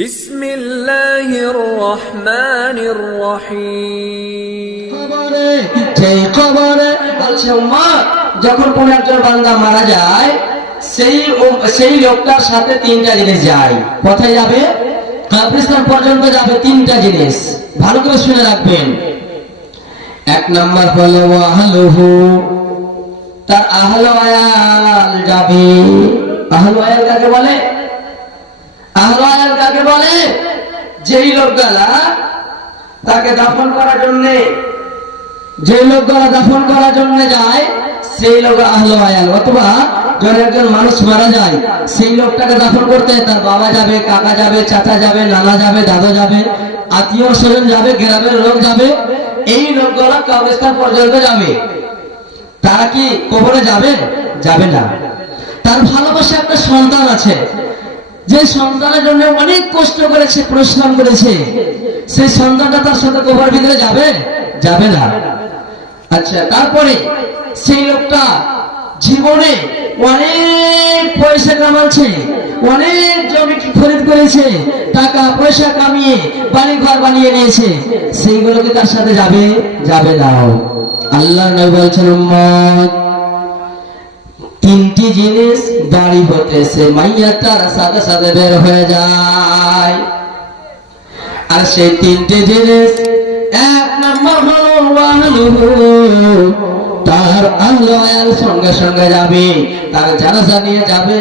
বিসমিল্লাহির রহমানির রহিম। কবরে বলছে উম্মত, যখন কোন একজন বান্দা মারা যায় সেই লোকটার সাথে তিনটা জিনিস যায়। কোথায় যাবে? কবরস্থান পর্যন্ত যাবে তিনটা জিনিস, ভালো করে শুনে রাখবেন। এক নাম্বার হলো আহলুহু, তার আহলে আয়াল যাবে। আহলে আয়াল কাকে বলে? আহলে আয়াল কাকে বলে? যেই লোকগুলা তাকে দাফন করার জন্য যায় সেই লোক আহলে আয়াল। অথবা যখন একজন মানুষ মারা যায় সেই লোকটাকে দাফন করতে তার বাবা যাবে, কাকা যাবে, চাচা যাবে, নানা যাবে, দাদা যাবে, আত্মীয় স্বজন যাবে, গ্রামের লোক যাবে। এই লোকগুলা কবরস্থান পর্যন্ত যাবে। তারা কি কবরে যাবে? যাবে না। তার ভালোবাসা একটা সন্তান আছে, যে সন্তানের জন্য অনেক কষ্ট করেছে, পরিশ্রম করেছে, সেই সন্তানটা তার সাথে কবরের ভিতরে যাবে? যাবে না। আচ্ছা, তারপরে সেই লোকটা জীবনে অনেক পয়সা কামাচ্ছে, অনেক জমি খরিদ করেছে, টাকা পয়সা কামিয়ে বাড়ি ঘর বানিয়ে নিয়েছে, সেইগুলোকে তার সাথে যাবে? যাবে না। আল্লাহর নবী বলছেন উম্মত, তিনটি জিনিস বাড়ি হতেছে মাইয়াটার সাথে সাথে বের হয়ে যায়। আর সেই তিনটি জিনিস, এক নম্বর হলো আহলুহু, তার আহলে আয়াল সঙ্গে সঙ্গে যাবে, তার জানাজা নিয়ে যাবে,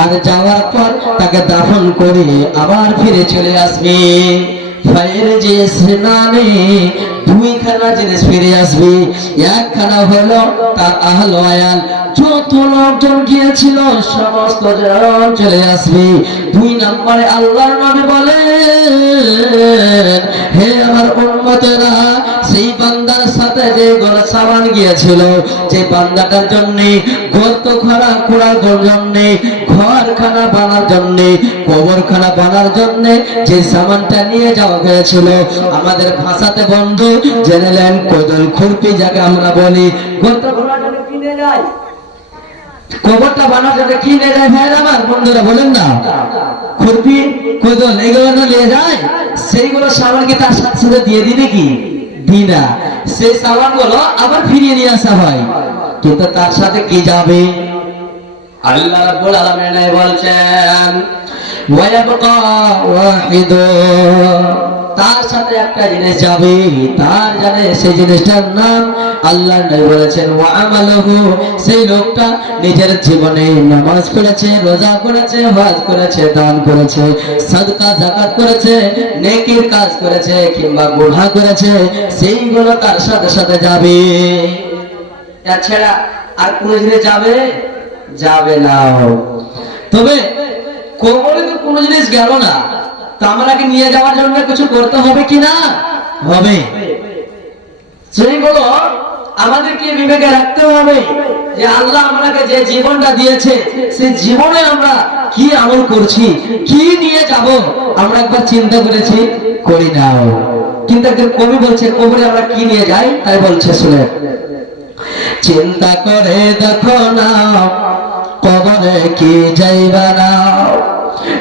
আর যাওয়ার পর তাকে দাফন করে আবার ফিরে চলে আসবে। ফায়ের যে স্নানে দুইখানা জিনিস ফিরে আসবে। একখানা হলো তার আহলে আয়াল, যত লোকজন গিয়েছিল সমস্ত জন চলে আসবে। দুই নম্বরে আল্লাহর নবী বলেন, হে আমার উম্মতেরা, সেই বান্দার সাথে যে গলা সাবান গিয়েছিল, যে বান্দাটার জন্য গর্ত খোঁড়া করার জন্য, ঘরখানা বানার জন্য, কবরখানা বানার জন্য যে সামানটা নিয়ে যাওয়া হয়েছিল, আমাদের ভাষাতে বন্ধু জেনেলেন কোদল খুরপি, যাকে আমরা বলি। গর্ত খোঁড়ার জন্য কিনে যায়, কবরটা বানার জন্য কিনে যায়। ভাইরা আমার, বন্ধুরা বলেন না, খুরপি কোদল এগুলো না নিয়ে যায়, সেইগুলো সামান কি তার সাথে সাথে দিয়ে দিবে কি? দিনা। সেই সামান গুলো আবার ফিরিয়ে নিয়ে আসা হয়, কিন্তু তার সাথে কি যাবে? আল্লাহ রাব্বুল আলামিন বলছেন, ওয়ায়াবকা ওয়াহিদু, তার সাথে একটা জিনিস যাবে, তার জানে সেই জিনিসটার নাম আল্লাহর নবী বলেছেন ওয়া আমালুহু, সেই লোকটা নিজের জীবনে নামাজ পড়েছে, রোজা করেছে, হজ করেছে, দান করেছে, সাদকা যাকাত করেছে, নেকির কাজ করেছে, কিংবা গুনাহ করেছে, সেইগুলো তার সাথে সাথে যাবে। এছাড়া আর কোন জিনিস যাবে? যাবে না। তবে কবরে তো কোন জিনিস গেল না, তা আমাকে নিয়ে যাওয়ার জন্য কিছু করতে হবে কি না? হবে। সেইগুলো আমাদেরকে বিবেকে রাখতে হবে যে আল্লাহ আমাকে যে জীবনটা দিয়েছে, সেই জীবনে আমরা কি আমল করছি, কি নিয়ে যাব, আমরা একবার চিন্তা করেছি? করি না। কিন্তু একজন কবি বলছে কবরে আমরা কি নিয়ে যাই, তাই বলছে শুনে, চিন্তা করে দেখো না কবরে কি যাইবা না,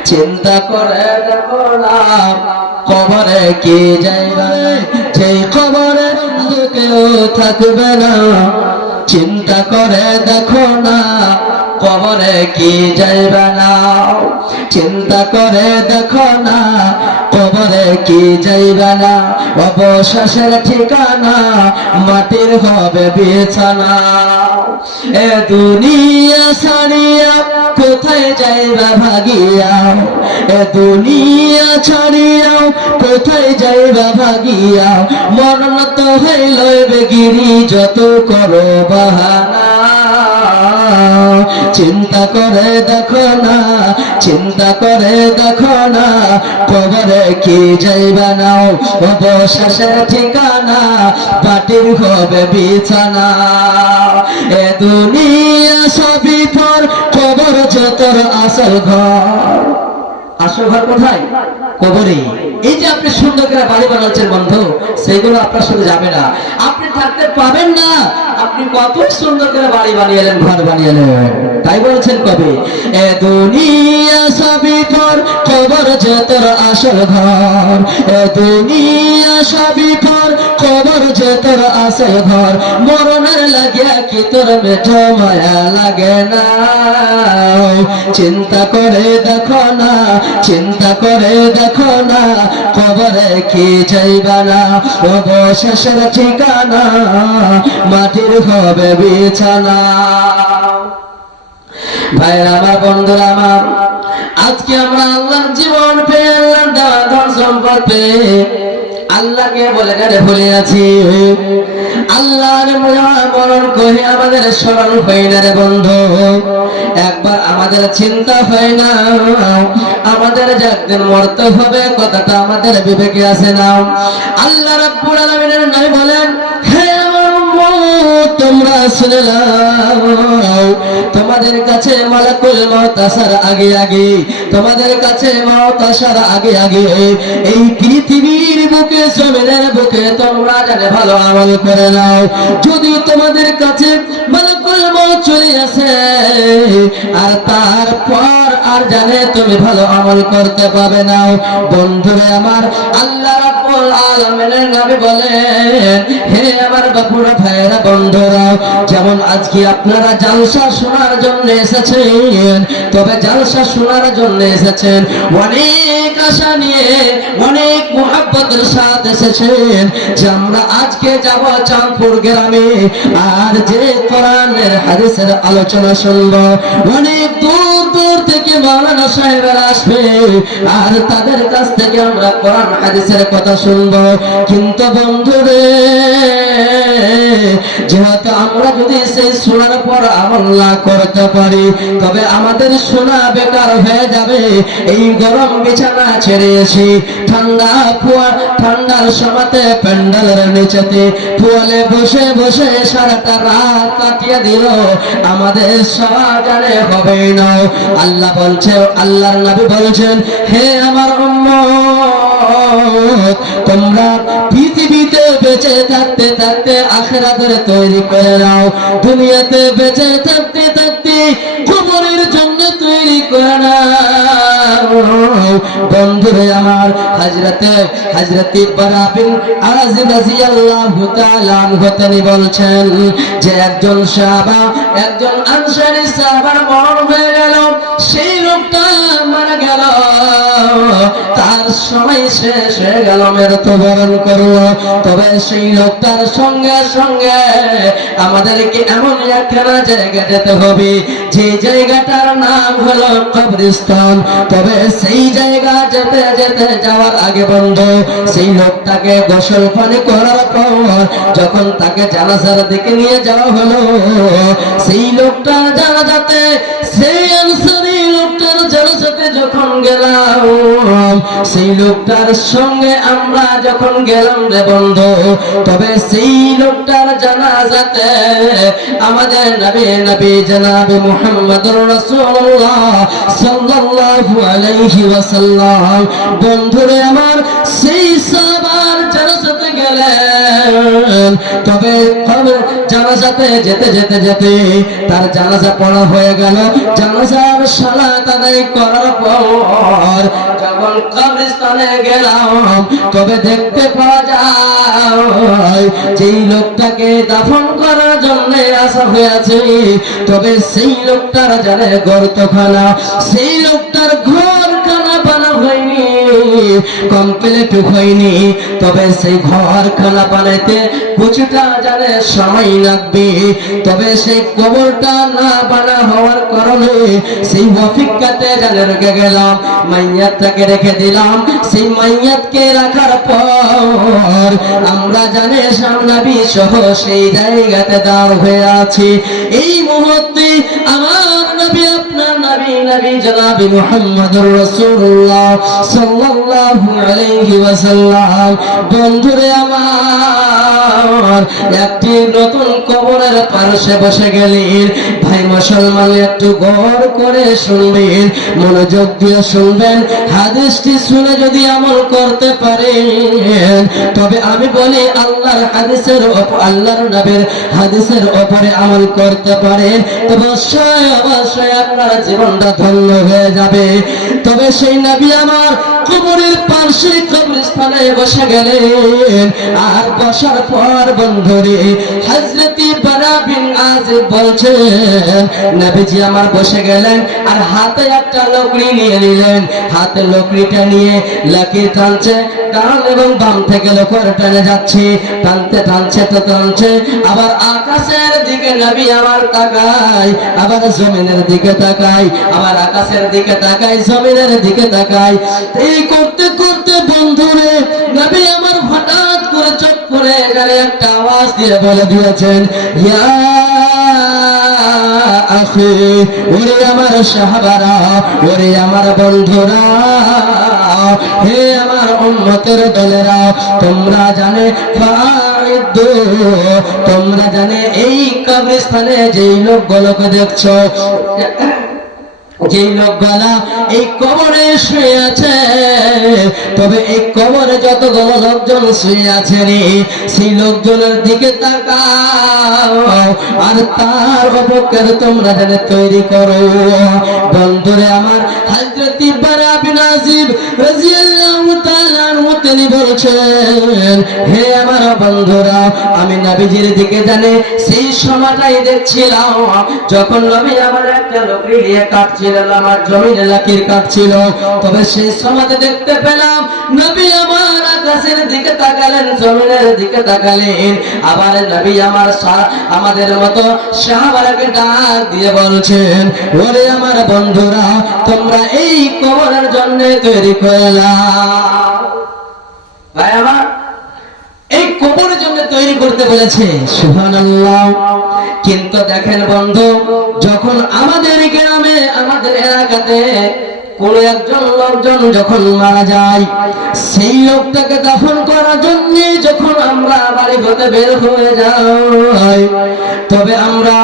চিন্তা করে দেখো না কবরে কি যাইবা, সেই কবরে কেউ থাকবে না। চিন্তা করে দেখো না কবরে কি যাইবা না, চিন্তা করে দেখো না কবরে কি যাইবা না, অবশেষের ঠিকানা মাটির হবে বিছানা। এ দুনিয়া ছাড়িয়া কোথায় যাইবা ভাগিয়া, এ দুনিয়া ছাড়িয়া কোথায় যাইবা ভাগিয়া, মরণ তো হইল বেগিরি যত করো বাহানা। চিন্তা করে দেখো না, চিন্তা করে দেখো না কবরে কি যাইবা না, অবশেষের ঠিকানা মাটির হবে বিছানা। এ দুনিয়া সবই পর, কবর যতর আসল ঘর। আসল ঘর কোথায়? কবরে। এই যে আপনি সুন্দর করে বাড়ি বানাচ্ছেন বন্ধু, সেগুলো আপনার সাথে যাবে না, আপনি থাকতে পাবেন না। আপনি কত সুন্দর করে বাড়ি বানিয়েলেন, ঘর বানিয়েলেন, তাই বলছেন কবি, এ দুনিয়া সবই পর, কবর যে তোর আসল ঘর। এ দুনিয়া সবই পর, কবর যে তোর আসল ঘর। মরণের লাগিয়া কি তোর মেঠো মায়া লাগে না? চিন্তা করে দেখো না, চিন্তা করে দেখো না, কবরে কি যাইবা না? অবশেষের ঠিকানা মাটির হবে বিছানা। ভাইরা আমার, বন্ধুরা আমার, আজকে আমরা আল্লাহর জীবন পেয়ে, আল্লাহর দেওয়া ধন সম্পদ পেয়ে আল্লাহকে বলে গাড়ে ভুলে আছি। আল্লাহর মরণ কহে আমাদের স্মরণ হয় না রে বন্ধু। একবার আমাদের চিন্তা হয় না আমাদের যে একদিন মরতে হবে, কথাটা আমাদের বিবেকে আসে না। আল্লাহ রাব্বুল আলামিনের নবী বলেন, হে আমার উম্মত, তোমরা শুনে নাও, তোমাদের কাছে মালাকুল মউত আসার আগে আগে, তোমাদের কাছে মউত আসার আগে আগে এই পৃথিবীর বুকে, জমিনের বুকে তোমরা জানে ভালো আমল করে নাও। যদি তোমাদের কাছে মালাকুল মউত চলে আসে আর তারপর আর জানে তুমি ভালো আমল করতে পারবে না, বন্ধুরা আমার, আল্লাহ রাব্বুল আলামিনের নবী বলেন, হে আমার বাপুরা ভাইরা বন্ধুরা, যেমন আজকে আপনারা জালসা শোনার জন্য এসেছেন, তবে জালসা শোনার জন্য এসেছেন অনেক আশা নিয়ে, অনেক মুহাব্বতের সাথে এসেছেন যে আমরা আজকে যাব চাঁদপুর গ্রামে, আর যে কোরআনের হাদিসের আলোচনা শুনবো। অনেক দূর দূর থেকে মাওলানা সাহেবেরা আসবে আর তাদের কাছ থেকে আমরা কোরআন হাদিসের কথা শুনবো। কিন্তু বন্ধুরে, যেহেতু আমরা যদি সেই শোনার পর আমল না করতে পারি, তবে আমাদের শোনা বেকার হয়ে যাবে। এই গরম বিছানা ছেড়ে এসে ঠান্ডার সময়তে প্যান্ডেলের নিচেতে পোয়ালে বসে বসে সারাটা রাত কাটিয়ে দিল, আমাদের সমাজে হবে না। আল্লাহ বলছে, আল্লাহর নবী বলছেন, হে আমার উম্মত, তোমরা পৃথিবীতে বেঁচে থাকতে থাকতে আখিরাতের তৈরি করে নাও। দুনিয়াতে বেঁচে থাকতে থাকতে কবরের জন্য তৈরি করে নাও। বন্ধুরে আমার, হযরত বারা বিন আযিব রাদিয়াল্লাহু তাআলা আনহু তিনি বলছেন যে একজন সাহাবা, একজন আনসারী সাহাবার মরণ হয়ে গেল, সেই লোকটা মারা গেল, তার সময় শেষ হয়ে গেল, মৃত্যুবরণ করলো। তবে সেই লোকটার সঙ্গে সঙ্গে আমাদেরকে এমন একখানা জায়গা যেতে হবে যে জায়গাটার নাম হলো কবরস্থান। তবে সেই জায়গা যেতে যেতে যাওয়ার আগে বন্ধু, সেই লোকটাকে গোসল পানি করার পর যখন তাকে জানাজার দিকে নিয়ে যাওয়া হলো, সেই লোকটার জানাজাতে, সেই আনসারী লোকটার জানাজাতে যখন গেলাম, সেই লোকটার সঙ্গে আমরা যখন গেলাম রে বন্ধু, তবে সেই লোকটার জানাজাতে আমাদের নবী জনাব মুহাম্মদুর রাসূলুল্লাহ সাল্লাল্লাহু আলাইহি ওয়াসাল্লাম, বন্ধুরে আমার, সেই সাহাবার জানাজাতে গেলেন। তবে জানাজাতে যেতে যেতে যেতে তার জানাজা পড়া হয়ে গেল। জানাজার সালাত আদায় করার পর যখন কবরস্থানে গেলাম, তবে দেখতে পাওয়া যায় যেই লোকটাকে দাফন করার জন্য আসা হয়েছে, তবে সেই লোকটার জানে গর্তখানা, সেই লোকটার ঘরখানা বানা হয়নি, কমপ্লিট হয়নি। তবে সেই ঘরখানা বানাইতে কিছুটা জানে সময় লাগবে। তবে সেই কবরটা না বানা হওয়ার কারণে সেই অপেক্ষাতে জানে রেখে গেলাম, মাইয়াতটাকে রেখে দিলাম। সেই মাইয়াতকে রাখার পর আমরা জানে সামনাবি সহ সেই জায়গাতে দাঁড় হয়ে আছি। এই মুহূর্তে আমার নবী, আপনার নবী নবী জনাব মুহাম্মদুর রাসূলুল্লাহ সাল্লাল্লাহু আলাইহি ওয়াসাল্লাম। বন্ধুরে আমার, একটি নতুন কবরের পাশে বসে গেলেন। ভাই মুসলমান, একটু গৌর করে শুনবেন, মনোযোগ দিয়ে শুনবেন। হাদিসটি শুনে যদি আমল করতে পারেন, তবে আমি বলি আল্লাহর হাদিসের আল্লাহর নবীর হাদিসের উপরে আমল করতে পারেন, তবে অবশ্যই অবশ্যই আপনার জীবনটা ধন্য হয়ে যাবে। তবে সেই নবী আমার কবরের পাশে কবরস্থানে বসে গেলেন। আর বসার পর বন্ধুরে হযরত বারা বিন আযিব বলছেন, নবীজি আমার বসে গেলেন আর হাতে একটা লকড়ি নিয়ে নিলেন। হাতে লকড়িটা নিয়ে লাকি টানছে, ডান এবং বাম থেকে লকড়ি টেনে যাচ্ছে, টানতে টানছে তো টানছে। আবার আকাশের দিকে নবী আমার তাকায়, আবার জমিনের দিকে তাকায়, আবার আকাশের দিকে তাকায়, জমিনের দিকে তাকায়। এই করতে করতে বন্ধুরে নবী আমার হঠাৎ করে চোখ করে এখানে একটা আওয়াজ দিয়ে বলে দিয়েছেন, ইয়া আখি, ওরে আমার সাহাবারা, ওরে আমার বন্ধুরা, হে আমার উম্মতের দলেরা, তোমরা জানে ফাইদু, তোমরা জানে এই কবরস্থানে যেই লোকগুলোকে দেখছো, যে লোকগুলা এই কবরে শুয়ে আছে, তবে এই কবরে যতগুলো লোকজন শুয়ে আছে রে, সেই লোকজনের দিকে তাকাও আর তার উপকার তোমরা জানে তৈরি করো। বন্ধুরে আমার, হযরত বারা বিন আযিব রাদিয়াল্লাহু তাআলা আনহু তিনি বলছেন, হে আমার বন্ধুরা, আমি নবীজির দিকে জানে সেই সময়টাই দেখছিলাম যখন নবী আমার একটা লকড়ি দিয়ে কাটছিল, আমার জমিনে লাকির কাটছিল। তবে সেই সময় দেখতে পেলাম নবী আমার আকাশের দিকে তাকালেন, জমিনের দিকে তাকালেন। আবার নবী আমার আমাদের মতো সাহাবাকে ডাক দিয়ে বলছেন, ওরে আমার বন্ধুরা, তোমরা এই কবরের জন্য তৈরি করলাম। ভাই আমার, এই কবরের জন্য তৈরি করতে বলেছে, সুবহানাল্লাহ। কিন্তু দেখেন বন্ধু, যখন আমাদের গ্রামে আমাদের এলাকাতে কোন একজন লোকজন যখন মারা যায়, সেই লোকটাকে দাফন করার জন্য যখন আমরা বাড়ি হতে বের হয়ে যাই, তবে আমরা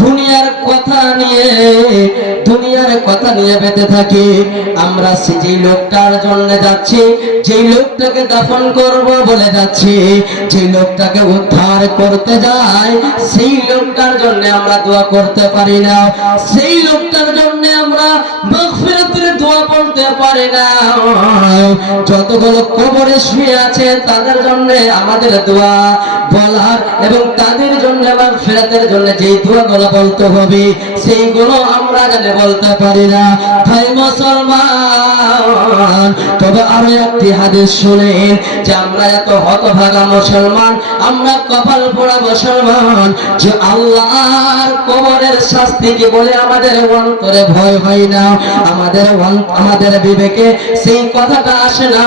দুনিয়ার কথা নিয়ে বেঁচে থাকি। আমরা যেই লোকটার জন্য যাচ্ছি, যেই লোকটাকে দাফন করব বলে যাচ্ছি, যেই লোকটাকে উদ্ধার করতে যাই, সেই লোকটার জন্য আমরা দোয়া করতে পারি না, সেই লোকটার জন্য আমরা মাগফিরাতের দোয়া বলতে পারি না। যতগুলো কবরে শুয়ে আছে তাদের জন্য আমাদের দোয়া বলার এবং তাদের জন্য মাগফিরাতের জন্য যেই দোয়াগুলো বলতে হবে সেইগুলো আমরা জানে বলতে পারি না। ভাই মুসলমান, তবে আরো একটি হাদিস শুনেন, যে আমরা এত হতভাগা মুসলমান, আমরা কপাল পোড়া মুসলমান, যে আল্লাহর কবরের শাস্তি কি বলে আমাদের অন্তরে ভয় হয় না, আমাদের বিবেকে সেই কথাটা আসে না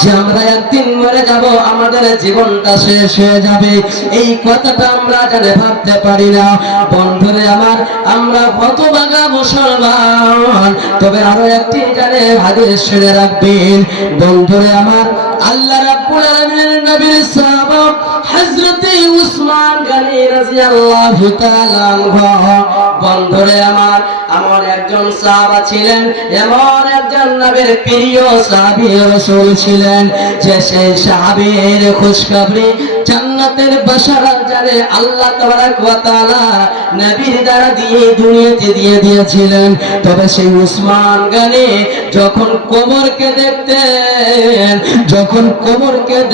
যে আমরা একদিন মরে যাব, আমাদের জীবনটা শেষ হয়ে যাবে। এই কথাটা আমরা জানে ভাবতে পারি না। বন্ধুরে আমার, আমরা হতভাগা মুসলমান। তবে আরো একটি জানে হাদিস শুনে রাখবেন বন্ধুরে আমার, আল্লাহ রাব্বুল আলামিনের নবীর সাহাবা হযরত উসমান গনি রাদিয়াল্লাহু তাআলা আনহু, বন্ধুরে আমার, আমার একজন সাহাবা ছিলেন, এমন একজন নবীর প্রিয় সাহাবী রাসূল ছিলেন, যে সেই সাহাবীর খুশখবরি জান্নাতের বাশারাত জানে আল্লাহ তাবারক ওয়া তাআলা নবীর দ্বারা দিয়ে দুনিয়াতে দিয়ে দিয়েছিলেন। তবে সেই উসমান গনি যখন কবরকে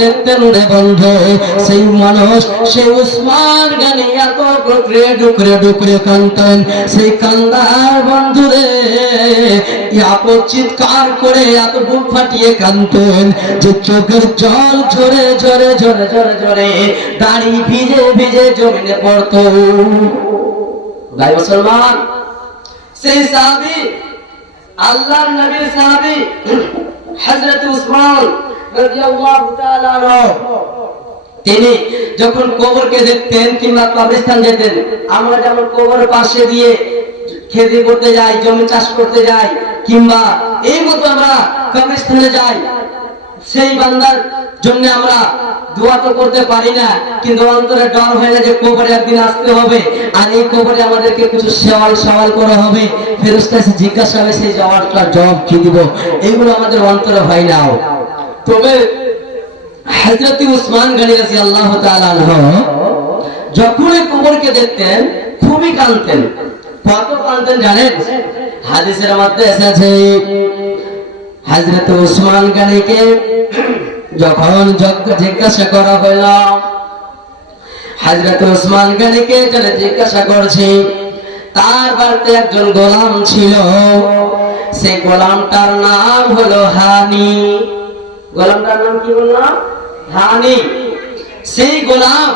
দেখতেন রে বন্ধু, সেই মানুষ, সেই উসমান গনি এত ডুকরে কাঁদতেন, সেই কান্দার বন্ধুরে এত চিৎকার করে এত বুক ফাটিয়ে কাঁদতেন যে চোখের জল ঝরে ঝরে ঝরে ঝরে ঝরে দাড়ি ভিজে ভিজে জমিনে পড়তো। ভাই মুসলমান, সেই সাহাবী, আল্লাহর নবীর সাহাবী হযরত উসমান রাদিয়াল্লাহু তাআলা আনহু, তিনি যখন কবরকে দেখতেন কিংবা কবরস্থান যেতেন, আমরা যেমন কবরের পাশে দিয়ে খেতি করতে যাই, জমি চাষ করতে যাই, কিংবা এই মতো আমরা কবরস্থানে যাই, সেই বান্দার জন্য আমরা দোয়া তো করতে পারি না, কিন্তু অন্তরে ডর হয় না যে কবরে একদিন আসতে হবে, আর এই কবরে আমাদেরকে কিছু সওয়াল করা হবে, ফেরেশতা এসে জিজ্ঞাসা হবে, সেই জবাবটার জবাব কি দিব, এগুলো আমাদের অন্তরে হয় না। তবে হযরত উসমান গনি রাদিয়াল্লাহু তাআলা আনহু যখন এই কবরকে দেখতেন খুবই কাঁদতেন। কত কাঁদতেন জানেন? হাদিসের মধ্যে এসেছে হযরত উসমান গনিকে যখন জিজ্ঞাসা করা হইল, হযরত উসমান গনিকে যারা জিজ্ঞাসা করছে, তার বাড়িতে একজন গোলাম ছিল, সেই গোলামটার নাম হলো হানি। গোলামটার নাম কি বললাম? হানি। সেই গোলাম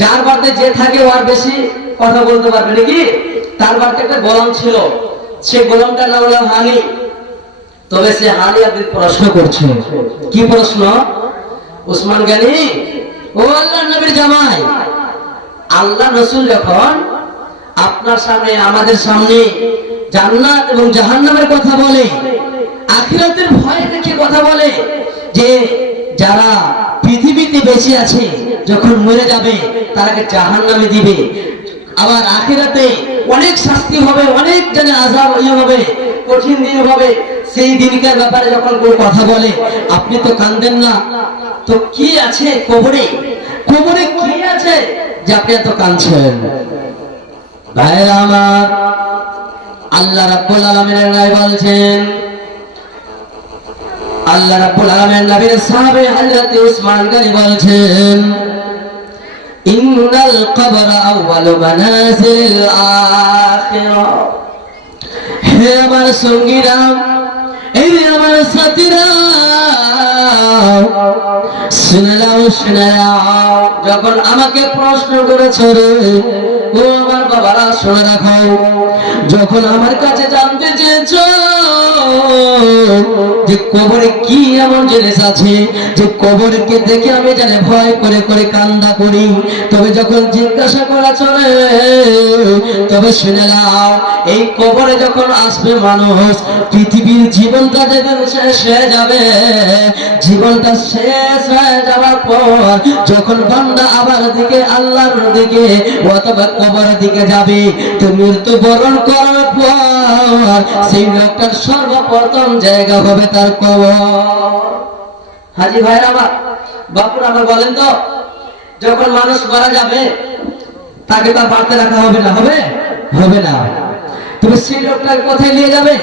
যার বাড়িতে যে থাকে ওর বেশি কথা বলতে পারবে নাকি? তার বাড়িতে একটা গোলাম ছিল, সেই গোলামটার নাম হলো হানি। তবে সে হানি একদিন প্রশ্ন করছে। কি প্রশ্ন? উসমান গনি, ও আল্লাহর নবীর জামাই, আল্লাহ রাসূল যখন আপনার সামনে, আমাদের সামনে জান্নাত এবং জাহান্নামের কথা বলে, আখিরাতের ভয় দেখে কথা বলে, যে যারা পৃথিবীতে বেঁচে আছে যখন মরে যাবে তারাকে জাহান্নামে দিবে, আবার আখিরাতে অনেক শাস্তি হবে, অনেক জানে আযাব হবে, কঠিন দিন হবে, সেই দিনকার ব্যাপারে যখন কোন কথা বলে আপনি তো কাঁদেন না? তো কি আছে কবরে? কবরে কি আছে যে আপনি এত কাঁদছেন? ভাইরা আমার, আল্লাহ রাব্বুল আলামিনের রায় বলছেন, আল্লাহ রাব্বুল আলামিন নবীর সাহাবী হযরত উসমান গনি বলছেন, ইন্নাল কবর আউয়ালু মানাজিল আখিরাহ। হে আমার সঙ্গীরা, এই আমার সাথীরা, শুনে নাও, শুনে নাও। যখন আমাকে প্রশ্ন করেছো রে, ও আমার বাবারা শুনে রাখো, যখন আমার কাছে জানতে চেয়েছো যে কবরে কি এমন জিনিস আছে যে কবরকে দেখে আমি জানি ভয় করে করে কান্না করি, তবে যখন জিজ্ঞাসা করা চলে, তবে শুনে নাও, এই কবরে যখন আসবে মানুষ, পৃথিবীর জীবনটা যেদিন শেষ হয়ে যাবে, জীবনটা শেষ হয়ে যাওয়ার পর যখন বান্দা আবার দিকে আল্লাহর দিকে অথবা কবরের দিকে যাবে, তো মৃত্যুবরণ করার পর সেই লোকটার সর্বপ্রথম জায়গা হবে তার কবর। হাজি ভাইরা আমার, বাপুর আমার, বলেন তো, যখন মানুষ মারা যাবে তাকে তার বাড়িতে রাখা হবে না? হবে? হবে না। তবে সেই লোকটাকে কোথায় নিয়ে যাবে?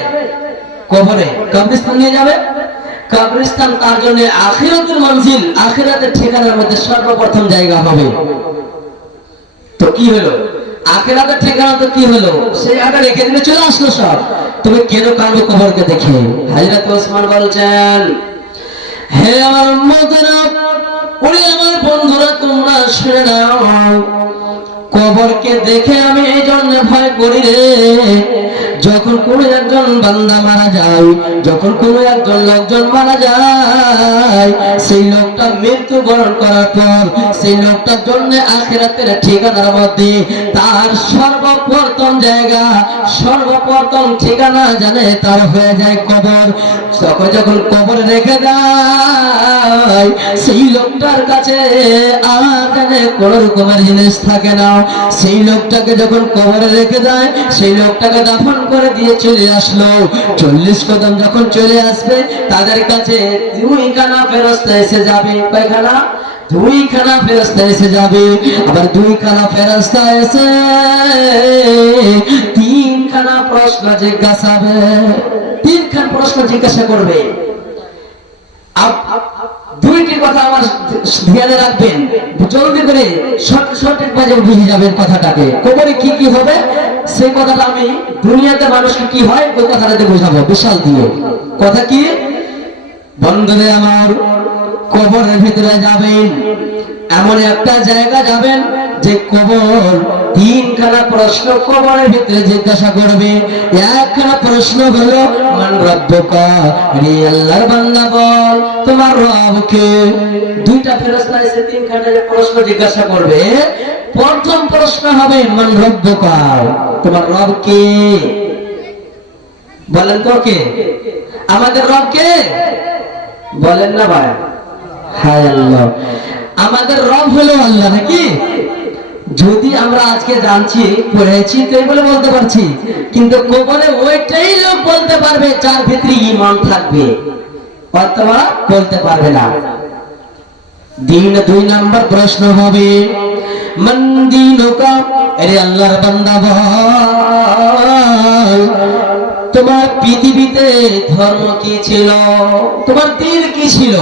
কবরে, কবরস্থান নিয়ে যাবে। কবরস্থান তার জন্য আখিরাতুল মঞ্জিল, আখিরাতের ঠিকানার মধ্যে সর্বপ্রথম জায়গা হবে। তো কি হলো? আখিরাতের ঠিকানা তো কি হলো? সেই আগে রেখে দিলে চলে আসলো সব। তুমি কেন কাঁদো কবরকে দেখে? হযরত ওসমান বলছেন, হে আমার উম্মতেরা, ওরে আমার বন্ধুরা, তোমরা শুনে নাও, কবরকে দেখে আমি এই জন্য ভয় করি রে, যখন কোন একজন বান্দা মারা যায়, যখন কোন একজন লোকজন মারা যায়, সেই লোকটা মৃত্যুবরণ করার পর সেই লোকটার জন্য আখিরাতের ঠিকানার মধ্যে তার সর্বপ্রথম জায়গা, সর্বপ্রথম ঠিকানা জানে তার হয়ে যায় কবর। তখন যখন কবর রেখে দেয়, সেই লোকটার কাছে আর জানে কোন রকমের জিনিস থাকে না। সেই লোকটাকে যখন কবরে রেখে দেয়, সেই লোকটাকে দাফন করে দিয়ে চলে আসলো, 40 কদম যখন চলে আসবে, তাদের কাছে 2খানা ফেরেশতা এসে যাবে। কয়খানা? 2খানা ফেরেশতা এসে যাবে। আবার 2খানা ফেরেশতা এসে 3খানা প্রশ্ন জিজ্ঞাসাবে, 3খানা প্রশ্ন জিজ্ঞাসা করবে। 2টি কথা আমার ধ্যানে রাখবেন, জলদি করে সঠিক ভাবে বুঝে যাবেন কথাটাকে। কবরে কি কি হবে সেই কথাটা আমি দুনিয়াতে মানুষকে কি হয় ওই কথাটাতে বোঝাবো বিশাল দিয়ে। কথা কি? বন্ধুরে আমার, কবরের ভিতরে যাবেন, এমন একটা জায়গা যাবেন যে কবর তিনখানা প্রশ্ন কবরের ভিতরে জিজ্ঞাসা করবে। একখানা প্রশ্ন হলো মান রাব্বুকা, রে আল্লাহর বান্দা বল তোমার রব কে। দুইটা ফেরেশতা এসে তিনখানা প্রশ্ন জিজ্ঞাসা করবে। প্রথম প্রশ্ন হবে মান রাব্বুকা, তোমার রব কে? বলেন তো কে? আমাদের রব কে? বলেন না ভাই। হায় আল্লাহ, আমাদের রব হলো আল্লাহ নাকি? যদি আমরা আজকে জানছি পড়েছি তো বলে বলতে পারছি, কিন্তু কবরে ওইটাই লোক বলতে পারবে যার ভিতরে ঈমান থাকবে, অথবা বলতে পারবে না। দুই নাম্বার প্রশ্ন হবে মান দীনুকা, আরে আল্লাহর বান্দা বল তোমার পৃথিবীতে ধর্ম কি ছিল, তোমার দিন কি ছিল।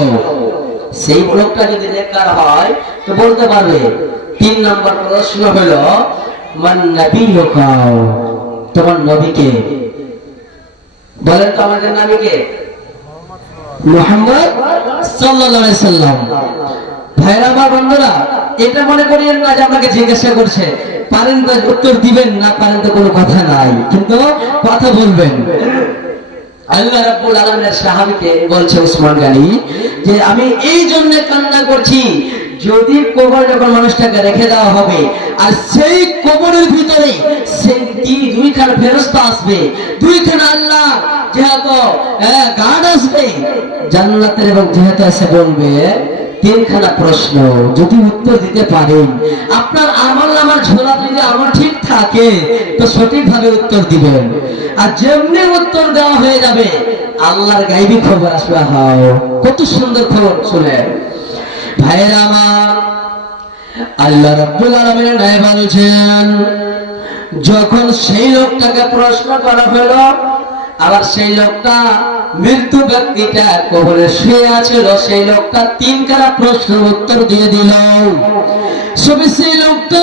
সেই লোকটা যদি নেককার হয় তো বলতে পারবে। তিন নম্বর প্রশ্ন হলো মান নবিয়ুকা, তোমার নবী কে? বলেন তো আমাদের নবী কে? মুহাম্মদ সাল্লাল্লাহু আলাইহি সাল্লাম। ভাইরা আমার বন্ধুরা, এটা মনে করিয়েন না যে আপনাকে জিজ্ঞাসা করছে, পারেন তো উত্তর দিবেন, না পারেন তো কোনো কথা নাই, কিন্তু কথা বলবেন। আল্লাহ রাব্বুল আলামিনের সাহাবীকে বলছে উসমান গনি যে আমি এই জন্য কান্না করছি, যদি কবর যখন মানুষটাকে রেখে দেওয়া হবে আর সেই কবরের ভিতরে সেই দুইখানা ফেরেশতা আসবে, দুইখানা আল্লাহ যেহেতু গার্ড আসবে জান্নাতের, এবং যেহেতু এসে বলবে তিনখানা প্রশ্ন যদি উত্তর দিতে পারেন, আপনার আমল নামার ঝোলা যদি আমার ঠিক থাকে তো সঠিকভাবে উত্তর দিবেন। আর যেমনি উত্তর দেওয়া হয়ে যাবে আল্লাহর গায়বী খবর আসবে। হাও কত সুন্দর খবর শুনে ভাইরা আমার, আল্লাহ রাব্বুল আলামিন নাই বলেছেন যখন সেই লোকটাকে প্রশ্ন করা হলো, আবার সেই লোকটা মৃত্যু ব্যক্তিটা কবরে শুয়ে আছিল, সেই লোকটা তিনখানা প্রশ্নের উত্তর দিয়ে দিল। সবে সেই লোকটা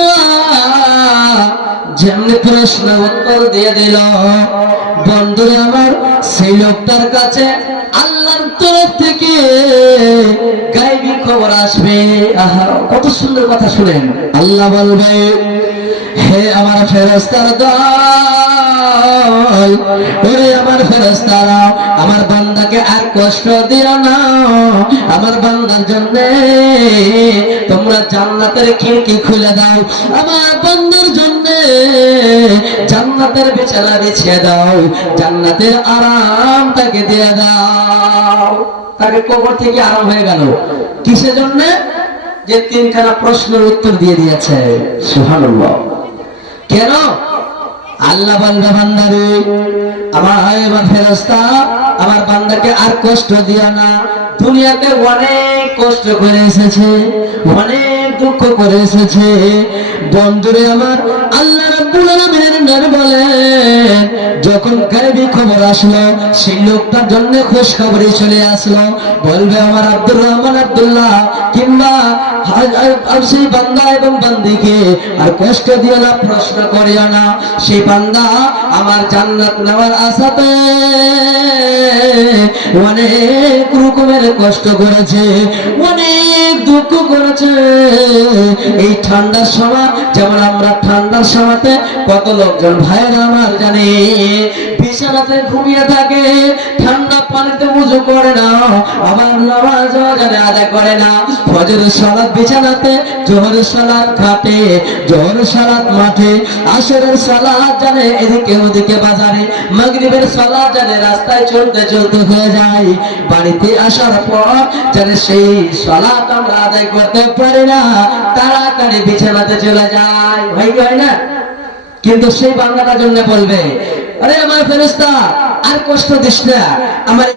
যেমনি প্রশ্ন উত্তর দিয়ে দিল, বন্ধুরা আমার সেই লোকটার কাছে আল্লাহর তরফ থেকে গায়বী খবর আসবে। আহা কত সুন্দর কথা শুনেন। আল্লাহ বলবে হে আমার ফেরেশতার দল, ওরে আমার ফেরেশতারা আমার বান্দাকে আর কষ্ট দিও না, আমার বান্দার জন্য তোমরা জান্নাতের খিড়কি খুলে দাও, আমার বান্দার জন্য জান্নাতের বিছানা বিছিয়ে দাও, জান্নাতের আরাম তাকে দিয়ে দাও। তাকে কবর থেকে আরাম হয়ে গেল কিসের জন্য? যে তিনখানা প্রশ্নের উত্তর দিয়ে দিয়েছে। সুবহানাল্লাহ। কেন? আল্লাহ বলবে বান্দারে আমার ফেরেশতা আমার বান্দাকে আর কষ্ট দিও না, দুনিয়াতে অনেক কষ্ট করে এসেছে, অনেক দুঃখ করে এসেছে। বন্ধুরে আমার আল্লাহ রাব্বুল আলামিনের নবী বলেন যখন গায়বী খবর আসলো সেই লোকটার জন্য খুশখবরি চলে আসলো, বলবে আমার আব্দুর রহমান আব্দুল্লাহ কিংবা সেই বান্দা এবং বান্দিকে আর কষ্ট দিও না, প্রশ্ন করিও না। সেই বান্দা আমার জান্নাত নেওয়ার আশাতে অনেক রকমের কষ্ট করেছে, অনেক দুঃখ করেছে। এই ঠান্ডার সময় যেমন আমরা ঠান্ডার সময়তে কত লোকজন ভাইরা আমার জানে বিছানাতে ঘুমিয়ে থাকে, ঠান্ডা পানিতে ওযু করে না, আবার নামাজও জানে আদায় করে না, ফজরের সালাত বিছানাতে, জোহরের সালাত ঘাটে, জোহরের সালাত মাঠে, আসরের সালাত জানে এদিকে ওদিকে বাজারে, মাগরিবের সালাত জানে রাস্তায় চলতে চলতে হয়ে যায়, বাড়িতে আসার পর জানে সেই সালাত আমরা আদায় করতে পারি না, তাড়াতাড়ি বিছানাতে চলে যায়। হয় না? কিন্তু সেই বান্দাটার জন্য বলবে আরে আমার ফেরেশতা আর কষ্ট দিস না, আমার